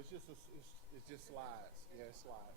it's just it's just slides. Yeah, it slides.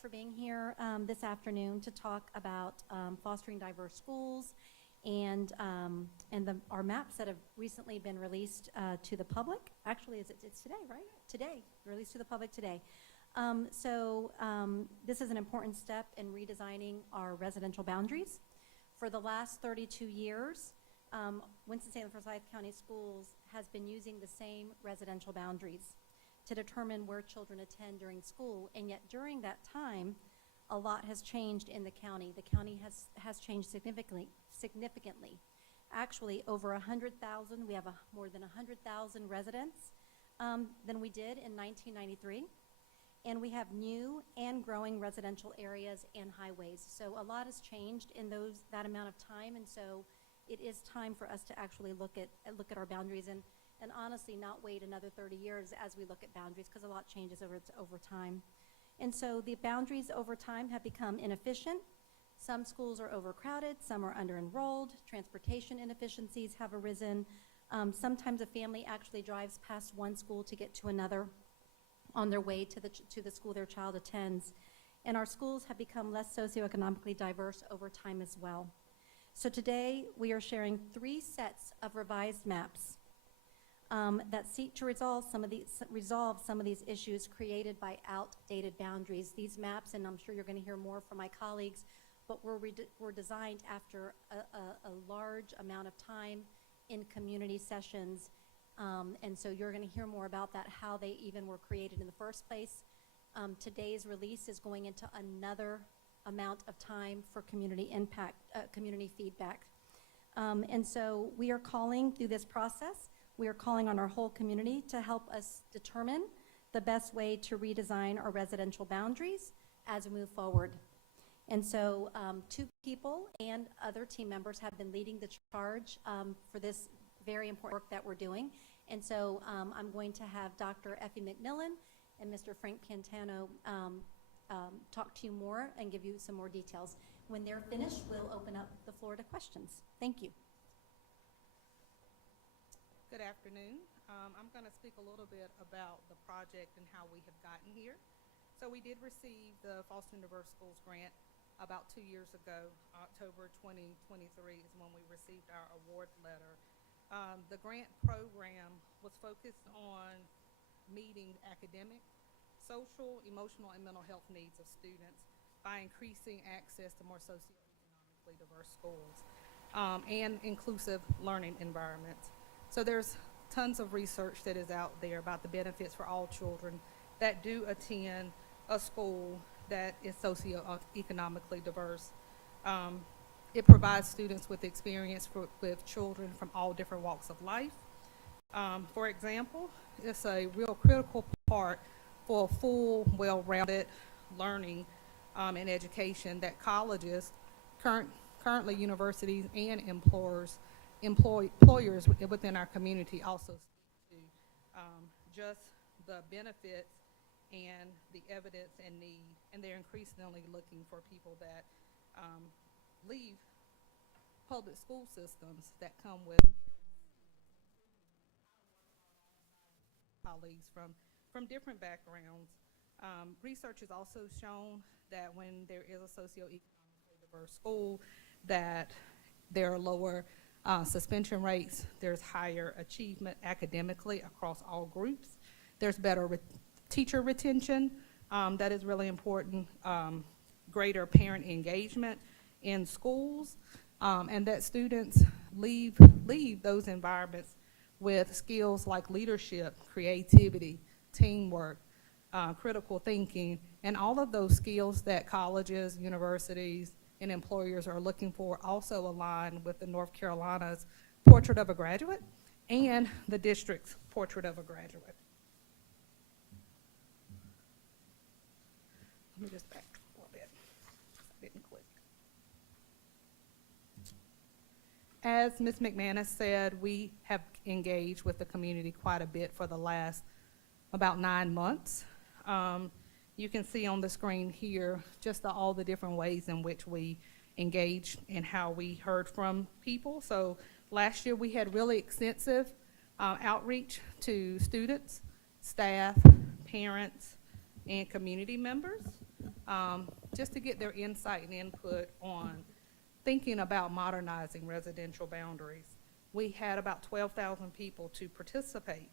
for being here this afternoon to talk about fostering diverse schools and our maps that have recently been released to the public. Actually, it's today, right? Today, released to the public today. This is an important step in redesigning our residential boundaries. For the last 32 years, Winston-Salem Forsyth County Schools has been using the same residential boundaries to determine where children attend during school, and yet during that time, a lot has changed in the county. The county has changed significantly. Actually, over 100,000, we have more than 100,000 residents than we did in 1993. And we have new and growing residential areas and highways. So a lot has changed in that amount of time, and so it is time for us to actually look at our boundaries and honestly not wait another 30 years as we look at boundaries, because a lot changes over time. And so the boundaries over time have become inefficient. Some schools are overcrowded, some are under-enrolled, transportation inefficiencies have arisen. Sometimes a family actually drives past one school to get to another on their way to the school their child attends. And our schools have become less socioeconomically diverse over time as well. So today we are sharing 3 sets of revised maps that seek to resolve some of these issues created by outdated boundaries. These maps, and I'm sure you're going to hear more from my colleagues, but were designed after a large amount of time in community sessions. And so you're going to hear more about that, how they even were created in the first place. Today's release is going into another amount of time for community feedback. And so we are calling through this process, we are calling on our whole community to help us determine the best way to redesign our residential boundaries as we move forward. And so 2 people and other team members have been leading the charge for this very important work that we're doing. And so I'm going to have Dr. Effie McMillan and Mr. Frank Pantano talk to you more and give you some more details. When they're finished, we'll open up the floor to questions. Thank you. Good afternoon. I'm going to speak a little bit about the project and how we have gotten here. So we did receive the Fostering Diverse Schools grant about 2 years ago. October 2023 is when we received our award letter. The grant program was focused on meeting academic, social, emotional, and mental health needs of students by increasing access to more socioeconomically diverse schools and inclusive learning environments. So there's tons of research that is out there about the benefits for all children that do attend a school that is socioeconomically diverse. It provides students with experience with children from all different walks of life. For example, it's a real critical part for a full, well-rounded learning and education that colleges, currently universities, and employers within our community also speak to just the benefits and the evidence and need, and they're increasingly looking for people that leave public school systems that come with colleagues from different backgrounds. Research has also shown that when there is a socioeconomically diverse school, that there are lower suspension rates, there's higher achievement academically across all groups, there's better teacher retention, that is really important, greater parent engagement in schools, and that students leave those environments with skills like leadership, creativity, teamwork, critical thinking, and all of those skills that colleges, universities, and employers are looking for also align with the North Carolina's Portrait of a Graduate and the district's Portrait of a Graduate. Let me just back a little bit. I didn't click. As Ms. McManus said, we have engaged with the community quite a bit for the last about 9 months. You can see on the screen here just all the different ways in which we engaged and how we heard from people. So last year we had really extensive outreach to students, staff, parents, and community members, just to get their insight and input on thinking about modernizing residential boundaries. We had about 12,000 people to participate.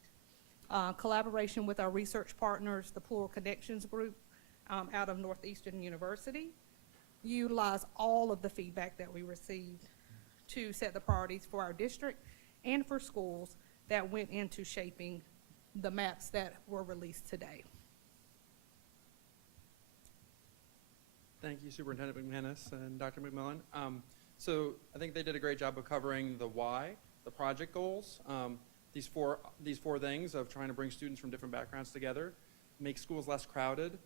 Collaboration with our research partners, the Plural Connections Group out of Northeastern University, utilize all of the feedback that we received to set the priorities for our district and for schools that went into shaping the maps that were released today. Thank you, Superintendent McManus and Dr. McMillan. So I think they did a great job of covering the why, the project goals, these four things of trying to bring students from different backgrounds together, make schools less crowded,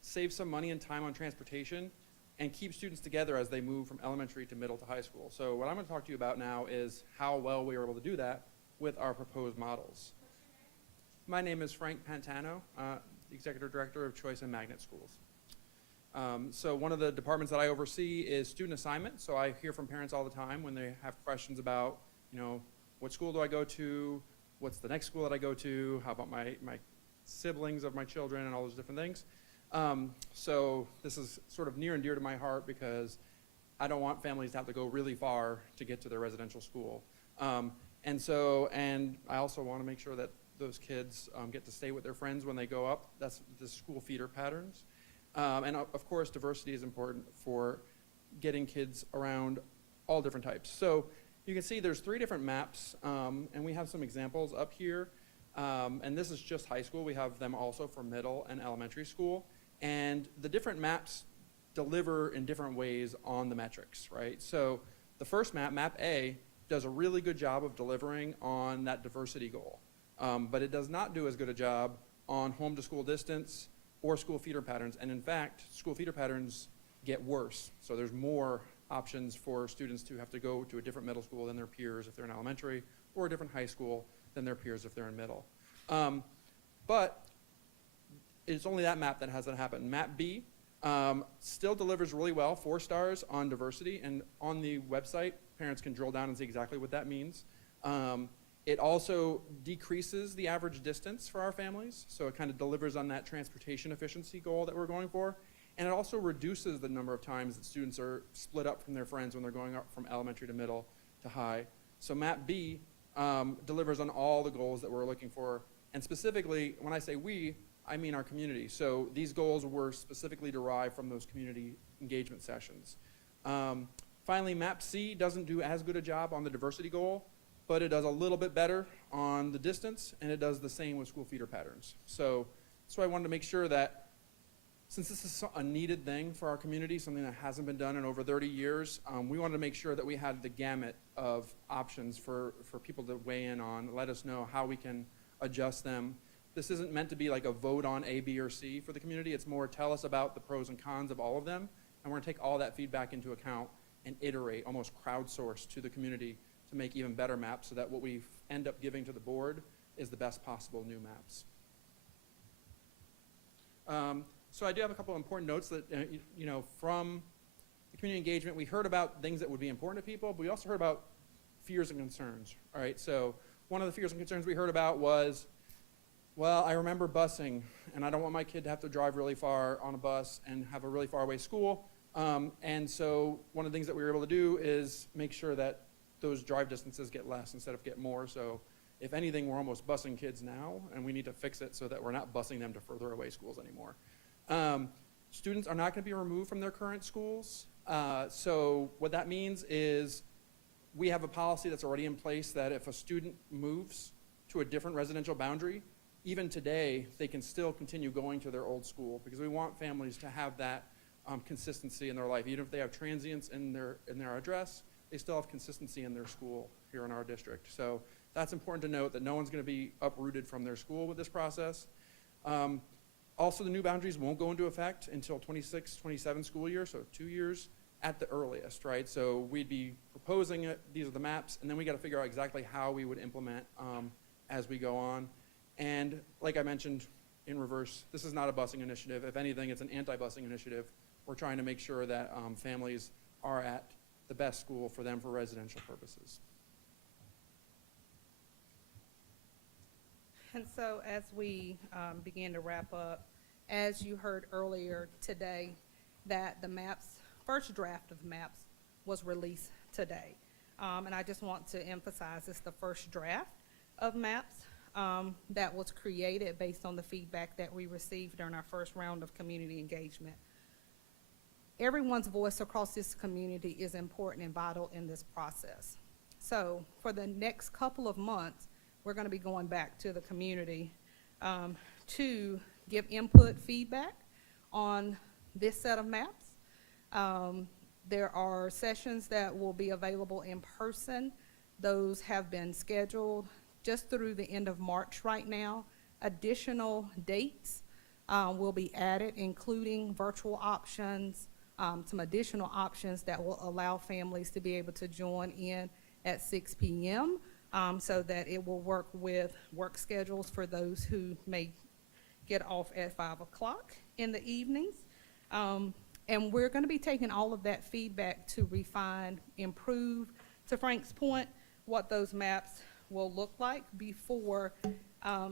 save some money and time on transportation, and keep students together as they move from elementary to middle to high school. So what I'm going to talk to you about now is how well we were able to do that with our proposed models. My name is Frank Pantano, the Executive Director of Choice and Magnet Schools. So one of the departments that I oversee is student assignment. So I hear from parents all the time when they have questions about, what school do I go to? What's the next school that I go to? How about my siblings of my children and all those different things? So this is sort of near and dear to my heart because I don't want families to have to go really far to get to their residential school. And I also want to make sure that those kids get to stay with their friends when they go up. That's the school feeder patterns. And of course, diversity is important for getting kids around all different types. So you can see there's 3 different maps, and we have some examples up here. And this is just high school. We have them also for middle and elementary school. And the different maps deliver in different ways on the metrics, right? So the first map, map A, does a really good job of delivering on that diversity goal. But it does not do as good a job on home to school distance or school feeder patterns. And in fact, school feeder patterns get worse. So there's more options for students to have to go to a different middle school than their peers if they're in elementary, or a different high school than their peers if they're in middle. But it's only that map that has that happen. Map B still delivers really well, 4 stars on diversity, and on the website, parents can drill down and see exactly what that means. It also decreases the average distance for our families, so it kind of delivers on that transportation efficiency goal that we're going for. And it also reduces the number of times that students are split up from their friends when they're going up from elementary to middle to high. So map B delivers on all the goals that we're looking for. And specifically, when I say we, I mean our community. So these goals were specifically derived from those community engagement sessions. Finally, map C doesn't do as good a job on the diversity goal, but it does a little bit better on the distance, and it does the same with school feeder patterns. So I wanted to make sure that since this is a needed thing for our community, something that hasn't been done in over 30 years, we wanted to make sure that we had the gamut of options for people to weigh in on, let us know how we can adjust them. This isn't meant to be like a vote on A, B, or C for the community. It's more tell us about the pros and cons of all of them, and we're gonna take all that feedback into account and iterate, almost crowdsource to the community to make even better maps so that what we end up giving to the board is the best possible new maps. So I do have a couple of important notes that, from the community engagement, we heard about things that would be important to people, but we also heard about fears and concerns, all right? So one of the fears and concerns we heard about was, well, I remember busing, and I don't want my kid to have to drive really far on a bus and have a really far away school. And so one of the things that we were able to do is make sure that those drive distances get less instead of get more. So if anything, we're almost busing kids now, and we need to fix it so that we're not busing them to further away schools anymore. Students are not going to be removed from their current schools. So what that means is we have a policy that's already in place that if a student moves to a different residential boundary, even today, they can still continue going to their old school because we want families to have that consistency in their life. Even if they have transients in their address, they still have consistency in their school here in our district. So that's important to note that no one's going to be uprooted from their school with this process. Also, the new boundaries won't go into effect until 26-27 school year, so 2 years at the earliest, right? So we'd be proposing it, these are the maps, and then we got to figure out exactly how we would implement as we go on. And like I mentioned in reverse, this is not a busing initiative. If anything, it's an anti-busing initiative. We're trying to make sure that families are at the best school for them for residential purposes. And so as we begin to wrap up, as you heard earlier today, that the maps, first draft of maps was released today. And I just want to emphasize it's the first draft of maps that was created based on the feedback that we received during our first round of community engagement. everyone's voice across this community is important and vital in this process. So for the next couple of months, we're going to be going back to the community to give input, feedback on this set of maps. There are sessions that will be available in person. Those have been scheduled just through the end of March right now. Additional dates will be added, including virtual options, some additional options that will allow families to be able to join in at 6 p.m. So that it will work with work schedules for those who may get off at 5 o'clock in the evenings. And we're going to be taking all of that feedback to refine, improve, to Frank's point, what those maps will look like before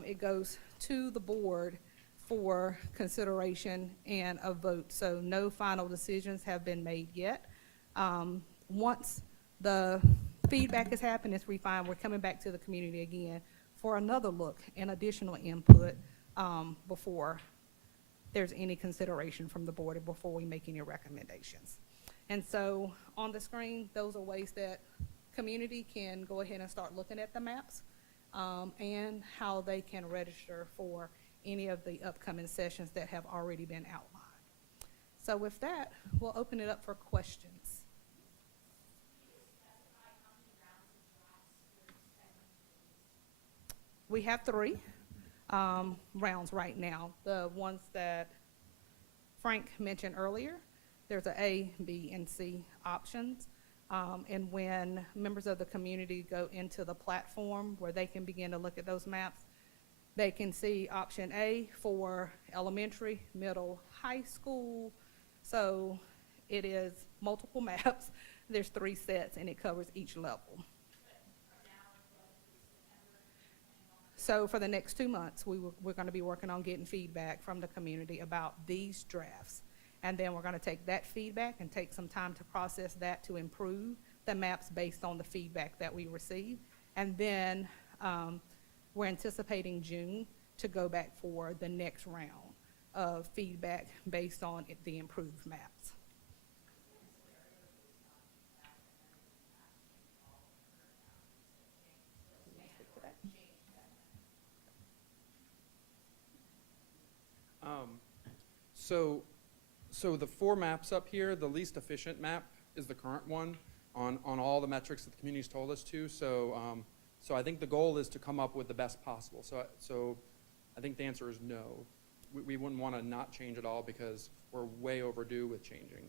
it goes to the board for consideration and a vote. So no final decisions have been made yet. Once the feedback has happened, it's refined, we're coming back to the community again for another look and additional input before there's any consideration from the board and before we make any recommendations. And so on the screen, those are ways that community can go ahead and start looking at the maps and how they can register for any of the upcoming sessions that have already been outlined. So with that, we'll open it up for questions. We have 3 rounds right now. The ones that Frank mentioned earlier, there's A, B, and C options. And when members of the community go into the platform where they can begin to look at those maps, they can see option A for elementary, middle, high school. So it is multiple maps. There's 3 sets and it covers each level. So for the next 2 months, we're going to be working on getting feedback from the community about these drafts. And then we're going to take that feedback and take some time to process that to improve the maps based on the feedback that we receive. And then we're anticipating June to go back for the next round of feedback based on the improved maps. So the 4 maps up here, the least efficient map is the current one on all the metrics that the community's told us to. So I think the goal is to come up with the best possible. So I think the answer is no. We wouldn't want to not change at all because we're way overdue with changing.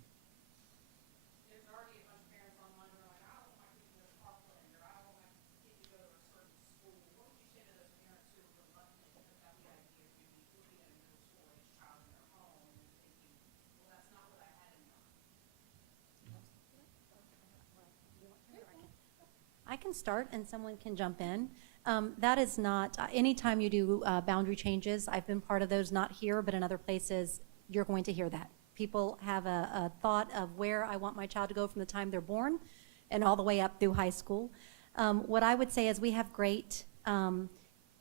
There's already a bunch of parents online who are like, I don't want my kid to go to Parkland, or I don't want my kid to go to a certain school. What would you say to those parents who are reluctant about the idea of maybe looking at a middle school age child in their home and thinking, well, that's not what I had in mind? I can start and someone can jump in. That is not, anytime you do boundary changes, I've been part of those, not here, but in other places, you're going to hear that. People have a thought of where I want my child to go from the time they're born and all the way up through high school. What I would say is we have great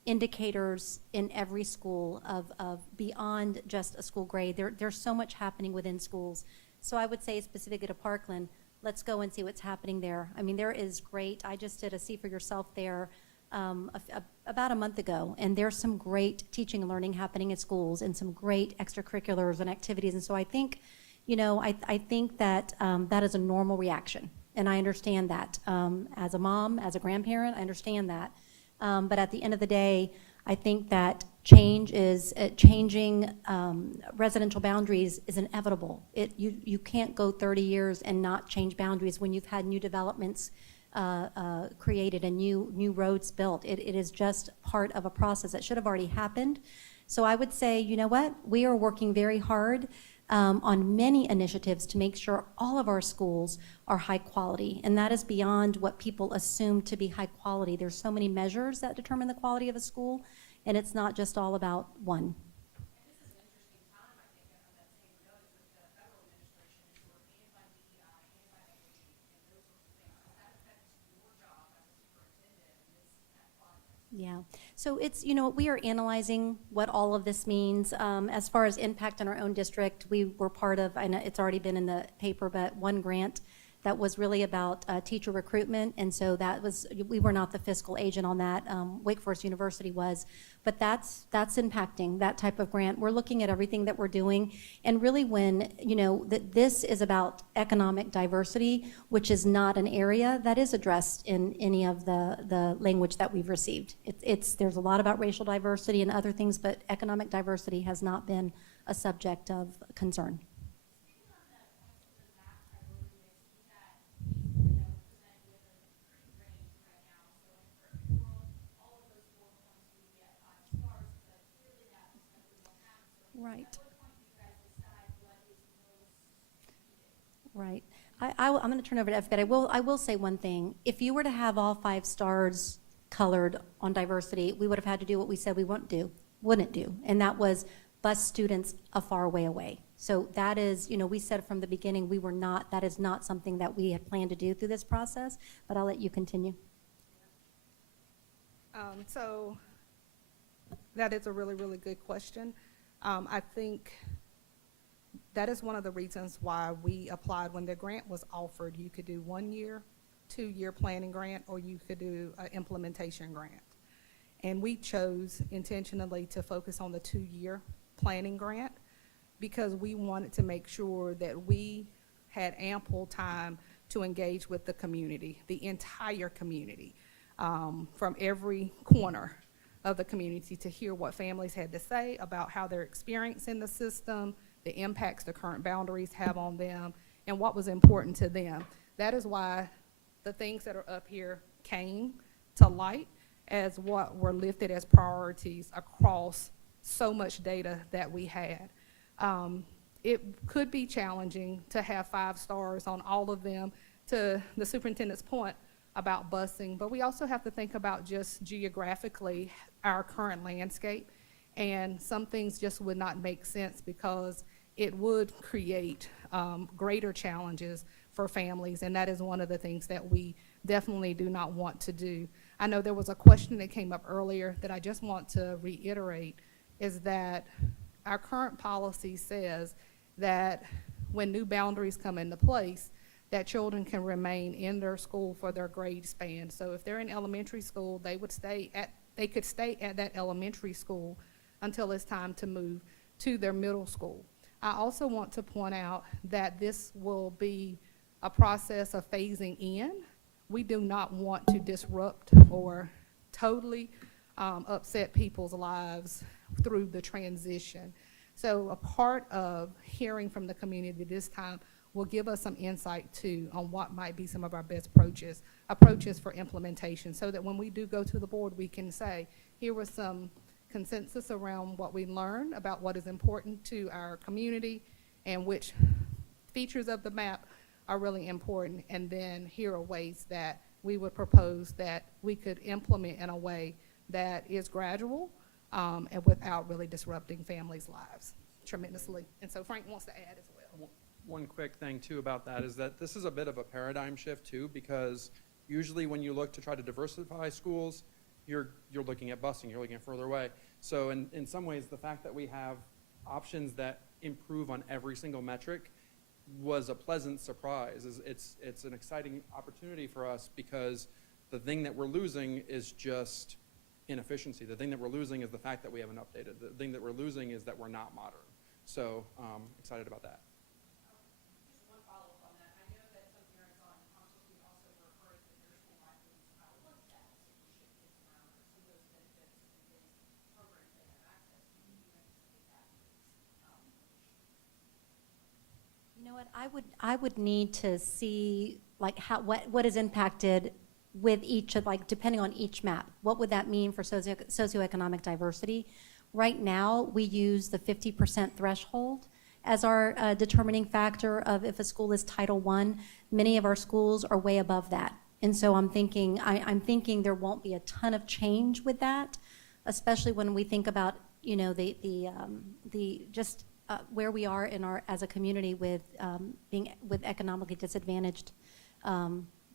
indicators in every school of beyond just a school grade. There's so much happening within schools. So I would say specifically to Parkland, let's go and see what's happening there. I mean, there is great, I just did a See for Yourself there about a month ago, and there's some great teaching and learning happening at schools and some great extracurriculars and activities. And so I think, you know, I think that that is a normal reaction, and I understand that. As a mom, as a grandparent, I understand that. But at the end of the day, I think that change is changing residential boundaries is inevitable. You can't go 30 years and not change boundaries when you've had new developments created and new roads built. It is just part of a process that should have already happened. So I would say, you know what, we are working very hard on many initiatives to make sure all of our schools are high quality, and that is beyond what people assume to be high quality. There's so many measures that determine the quality of a school, and it's not just all about one. And this is an interesting time, I think, on that same note, is with the federal administration is sort of anti-DEI, anti-equity, and those sorts of things. Does that affect your job as a superintendent in this project? Yeah. So it's, we are analyzing what all of this means. As far as impact on our own district, we were part of, I know it's already been in the paper, but one grant that was really about teacher recruitment, and so we were not the fiscal agent on that. Wake Forest University was, but that's impacting that type of grant. We're looking at everything that we're doing, and really when, this is about economic diversity, which is not an area that is addressed in any of the language that we've received. There's a lot about racial diversity and other things, but economic diversity has not been a subject of concern. Right. Right. I'm going to turn over to F, but I will say one thing. If you were to have all 5 stars colored on diversity, we would have had to do what we said we wouldn't do, and that was bus students a far way away. So that is, we said from the beginning that is not something that we had planned to do through this process, but I'll let you continue. So that is a really, really good question. I think that is one of the reasons why we applied when the grant was offered. You could do 1 year, 2-year planning grant, or you could do an implementation grant. And we chose intentionally to focus on the 2-year planning grant because we wanted to make sure that we had ample time to engage with the community, the entire community, from every corner of the community, to hear what families had to say about how they're experiencing the system, the impacts the current boundaries have on them, and what was important to them. That is why the things that are up here came to light as what were lifted as priorities across so much data that we had. It could be challenging to have 5 stars on all of them, to the superintendent's point about busing, but we also have to think about just geographically our current landscape, and some things just would not make sense because it would create greater challenges for families, and that is one of the things that we definitely do not want to do. I know there was a question that came up earlier that I just want to reiterate, is that our current policy says that when new boundaries come into place, that children can remain in their school for their grade span. So if they're in elementary school, they could stay at that elementary school until it's time to move to their middle school. I also want to point out that this will be a process of phasing in. We do not want to disrupt or totally upset people's lives through the transition. So a part of hearing from the community this time will give us some insight too on what might be some of our best approaches for implementation, so that when we do go to the board, we can say, here was some consensus around what we learned about what is important to our community and which features of the map are really important, and then here are ways that we would propose that we could implement in a way that is gradual and without really disrupting families' lives tremendously. And so Frank wants to add as well. One quick thing too about that is that this is a bit of a paradigm shift too, because usually when you look to try to diversify schools, you're looking at busing, you're looking at further away. So in some ways, the fact that we have options that improve on every single metric was a pleasant surprise. It's an exciting opportunity for us, because the thing that we're losing is just inefficiency. The thing that we're losing is the fact that we haven't updated. The thing that we're losing is that we're not modern. So excited about that. Just one follow-up on that. I know that some parents on Constantine also were encouraged that their school might lose Title I status if you shift kids around, or some of those benefits and things, programs they have access to. You anticipate that? You know what, I would need to see like what is impacted with each of, like, depending on each map. What would that mean for socioeconomic diversity? Right now, we use the 50% threshold as our determining factor of if a school is Title I. Many of our schools are way above that. And so I'm thinking there won't be a ton of change with that, especially when we think about, you know, where we are as a community with being with economically disadvantaged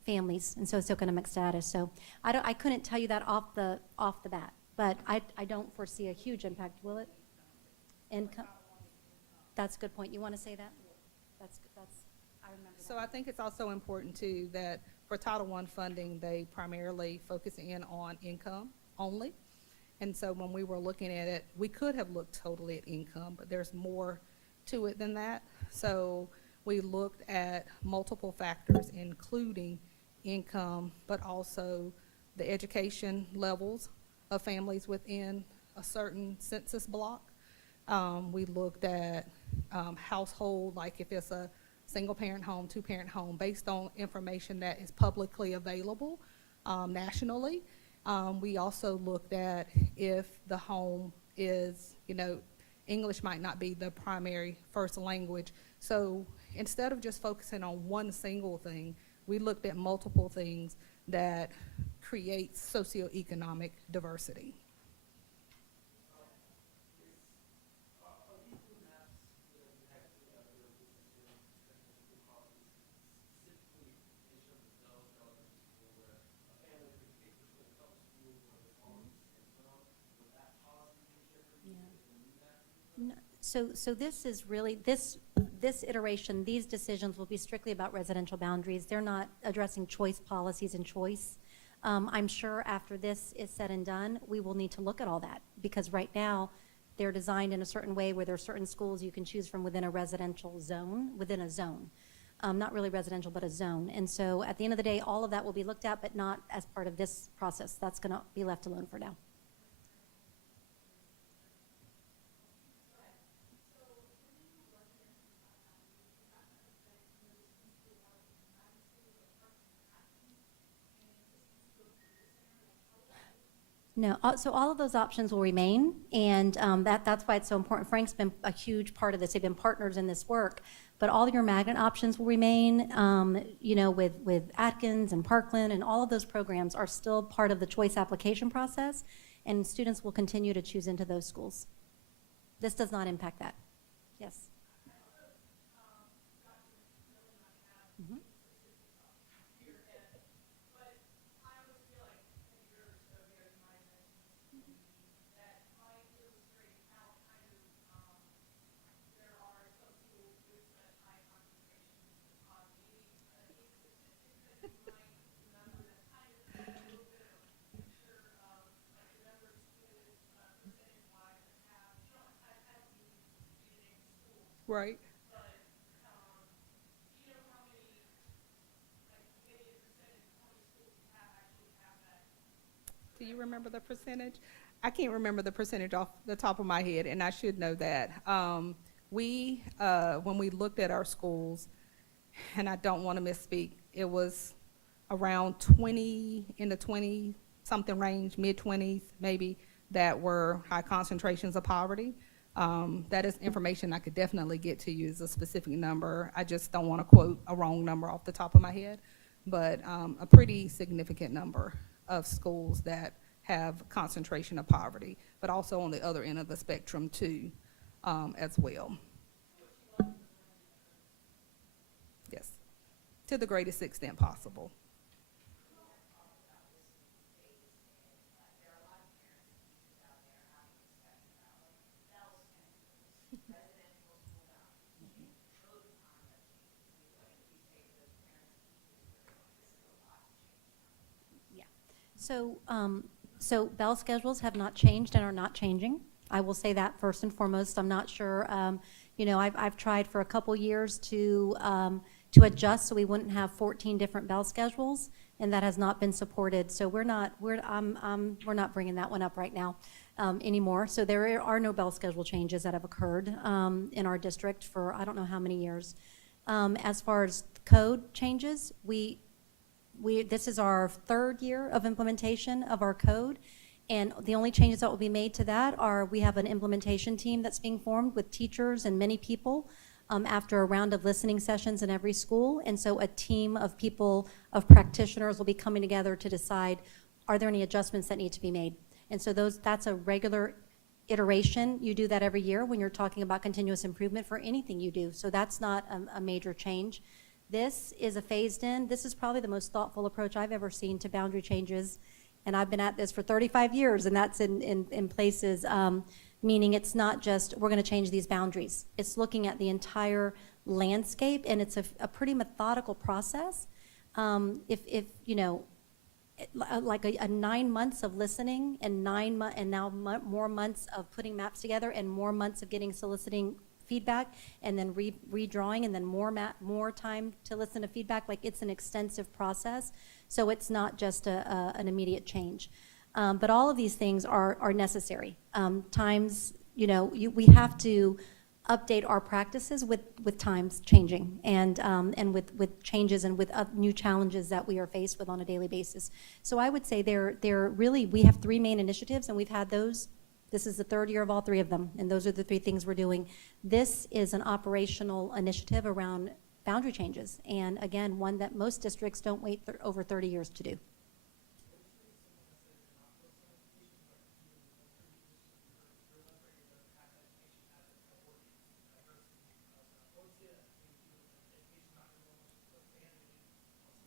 families and socioeconomic status. So I couldn't tell you that off the bat, but I don't foresee a huge impact, will it? Income, that's a good point. You want to say that? That's, I remember that. So I think it's also important too that for Title I funding, they primarily focus in on income only. And so when we were looking at it, we could have looked totally at income, but there's more to it than that. So we looked at multiple factors, including income, but also the education levels of families within a certain census block. We looked at household, like if it's a single-parent home, two-parent home, based on information that is publicly available nationally. We also looked at if the home is, English might not be the primary first language. So instead of just focusing on one single thing, we looked at multiple things that create socioeconomic diversity. No, so this is really, this iteration, these decisions will be strictly about residential boundaries. They're not addressing choice policies and choice. I'm sure after this is said and done, we will need to look at all that, because right now, they're designed in a certain way where there are certain schools you can choose from within a residential zone, within a zone. Not really residential, but a zone. And so at the end of the day, all of that will be looked at, but not as part of this process. That's gonna be left alone for now. No, so all of those options will remain, and that's why it's so important. Frank's been a huge part of this. They've been partners in this work, but all your magnet options will remain, with Atkins and Parkland, and all of those programs are still part of the choice application process, and students will continue to choose into those schools. This does not impact that. Yes. Mhm. Right. Do you remember the percentage? I can't remember the percentage off the top of my head, and I should know that. When we looked at our schools, and I don't want to misspeak, it was around 20, in the 20-something range, mid-20s maybe, that were high concentrations of poverty. That is information I could definitely get to you as a specific number. I just don't want to quote a wrong number off the top of my head, but a pretty significant number of schools that have concentration of poverty, but also on the other end of the spectrum too, as well. Yes, to the greatest extent possible. Yeah. So bell schedules have not changed and are not changing. I will say that first and foremost. I'm not sure, I've tried for a couple years to adjust so we wouldn't have 14 different bell schedules, and that has not been supported. So we're not bringing that one up right now anymore. So there are no bell schedule changes that have occurred in our district for I don't know how many years. As far as code changes, this is our third year of implementation of our code, and the only changes that will be made to that are we have an implementation team that's being formed with teachers and many people after a round of listening sessions in every school, and so a team of people, of practitioners will be coming together to decide, are there any adjustments that need to be made? And so that's a regular iteration. You do that every year when you're talking about continuous improvement for anything you do, so that's not a major change. This is a phased in. This is probably the most thoughtful approach I've ever seen to boundary changes And I've been at this for 35 years, and that's in places, meaning it's not just, we're going to change these boundaries. It's looking at the entire landscape, and it's a pretty methodical process. If you know, like a 9 months of listening and now more months of putting maps together and more months of soliciting feedback and then redrawing and then more time to listen to feedback. Like, it's an extensive process, so it's not just an immediate change. But all of these things are necessary. Times, you know, we have to update our practices with times changing and with changes and with new challenges that we are faced with on a daily basis. So I would say we have 3 main initiatives, and we've had those. This is the 3rd year of all 3 of them, and those are the 3 things we're doing. This is an operational initiative around boundary changes, and again, one that most districts don't wait over 30 years to do.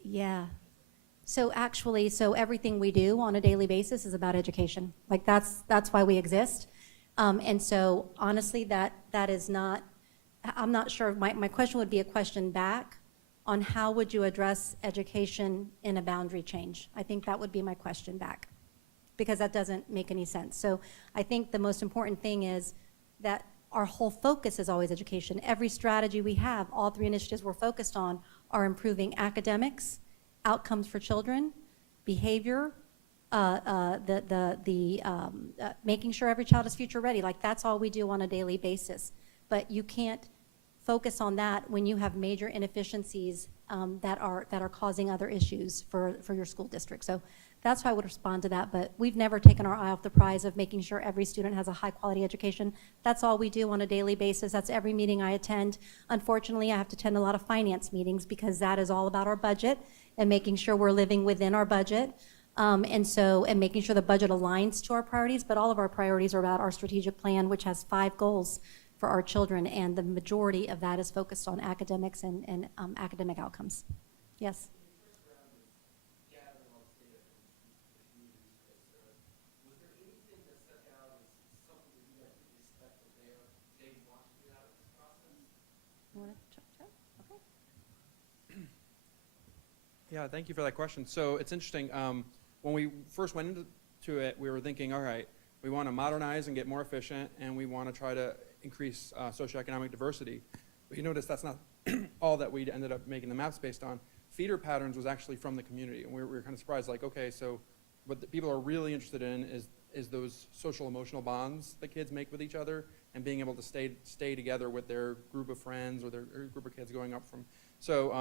Yeah. So actually, everything we do on a daily basis is about education. Like, that's why we exist. And so honestly, that is not, I'm not sure, my question would be a question back on how would you address education in a boundary change? I think that would be my question back, because that doesn't make any sense. So I think the most important thing is that our whole focus is always education. Every strategy we have, all 3 initiatives we're focused on, are improving academics, outcomes for children, behavior, making sure every child is future ready. Like, that's all we do on a daily basis. But you can't focus on that when you have major inefficiencies that are causing other issues for your school district. So that's how I would respond to that. But we've never taken our eye off the prize of making sure every student has a high quality education. That's all we do on a daily basis. That's every meeting I attend. Unfortunately, I have to attend a lot of finance meetings because that is all about our budget and making sure we're living within our budget. And making sure the budget aligns to our priorities, but all of our priorities are about our strategic plan, which has 5 goals for our children, and the majority of that is focused on academics and academic outcomes. Yes? You want to check? Okay. Yeah, thank you for that question. So it's interesting. When we first went into it, we were thinking, all right, we want to modernize and get more efficient, and we want to try to increase socioeconomic diversity. But you notice that's not all that we ended up making the maps based on. Feeder patterns was actually from the community, and we were kind of surprised, like, okay, so what the people are really interested in is those social emotional bonds that kids make with each other, and being able to stay together with their group of friends or their group of kids going up from. So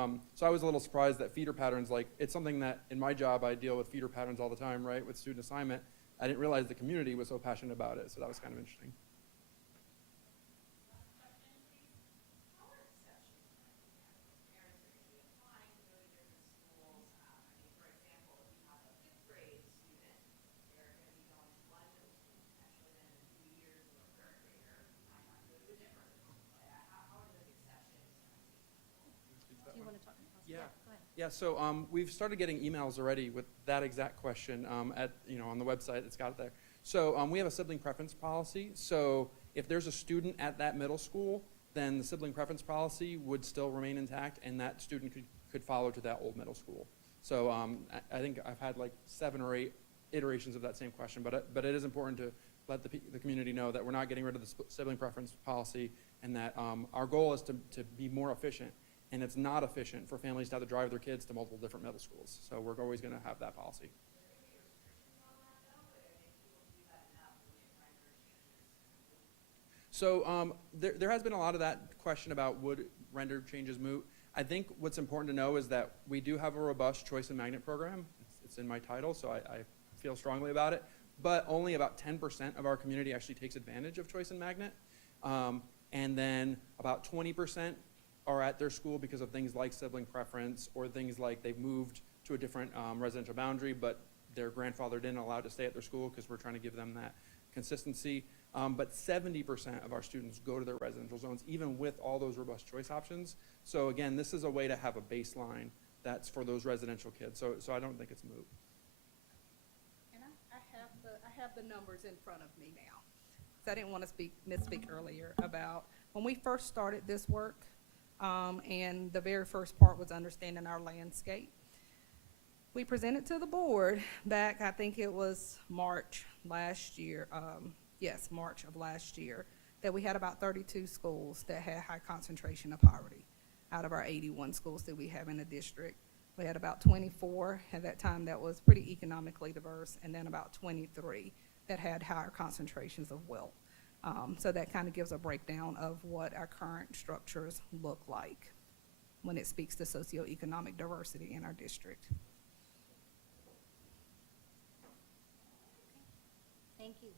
I was a little surprised that feeder patterns, like, it's something that in my job I deal with feeder patterns all the time, right, with student assignment. I didn't realize the community was so passionate about it, so that was kind of interesting. Do you want to talk? Yeah. Go ahead. Yeah, so we've started getting emails already with that exact question on the website. It's got it there. So we have a sibling preference policy. So if there's a student at that middle school, then the sibling preference policy would still remain intact, and that student could follow to that old middle school. So I think I've had like 7 or 8 iterations of that same question, but it is important to let the community know that we're not getting rid of the sibling preference policy, and that our goal is to be more efficient. And it's not efficient for families to have to drive their kids to multiple different middle schools. So we're always going to have that policy. So there has been a lot of that question about would render changes moot. I think what's important to know is that we do have a robust choice and magnet program. It's in my title, so I feel strongly about it. But only about 10% of our community actually takes advantage of choice and magnet. And then about 20% are at their school because of things like sibling preference, or things like they've moved to a different residential boundary, but their grandfather didn't allow to stay at their school because we're trying to give them that consistency. But 70% of our students go to their residential zones, even with all those robust choice options. So again, this is a way to have a baseline that's for those residential kids. So I don't think it's moot. I have the numbers in front of me now. So I didn't want to misspeak earlier about when we first started this work, and the very first part was understanding our landscape. We presented to the board back, I think it was March last year, March of last year, that we had about 32 schools that had high concentration of poverty out of our 81 schools that we have in the district. We had about 24 at that time that was pretty economically diverse, and then about 23 that had higher concentrations of wealth. So that kind of gives a breakdown of what our current structures look like when it speaks to socioeconomic diversity in our district. Thank you.